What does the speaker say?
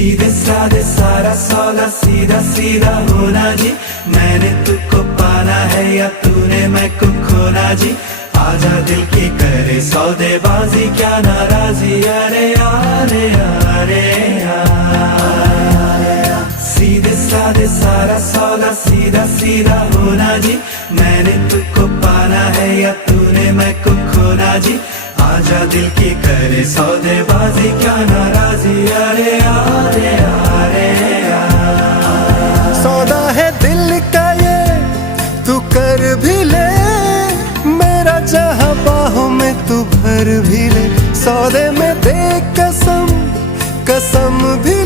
सीधे साधे सारा सौदा सीधा सीधा होना जी। मैंने तुझको पाना है या तूने मैं को खोना जी। आजा दिल की करे सौदेबाजी क्या नाराजी। अरे अरे अरे सीधे साधे सारा सौदा सीधा सीधा होना जी। मैंने तुझको पाना है या तूने मैं को खोना जी। आजा दिल की करे सौदेबाजी क्या नाराजी। अरे अरे अरे सौदा है दिल का ये तू कर भी ले, मेरा जहां बाहों में तू भर भी ले। सौदे में दे कसम कसम भी